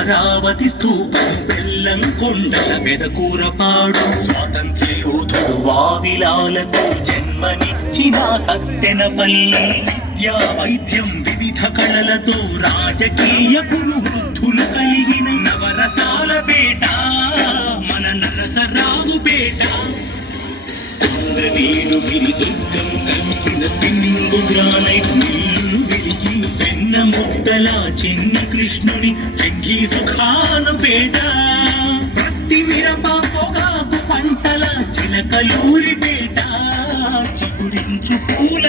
అమరావతి స్తూపం బెల్లం కొండల మెదకూరపాడు స్వాతంత్ర్య యోధుడు వావిలాలకు జన్మనిచ్చిన సత్తెనపల్లి విద్యా వైద్యం వివిధ కళలతో రాజకీయ వృద్ధులు కలిగిన నవరసాల పేట మన నరసరావుపేట గిరి దుర్గం కలిపిన స్పిన్నింగ్ గ్రానైట్ మిల్లులు వెలిగి వెన్న ముద్దల చిన్న కృష్ణుని చెంగీసు ఖాను పేట ప్రతి మిరప పొగాకు పంటల చిలకలూరి పేట చిగురించు పూల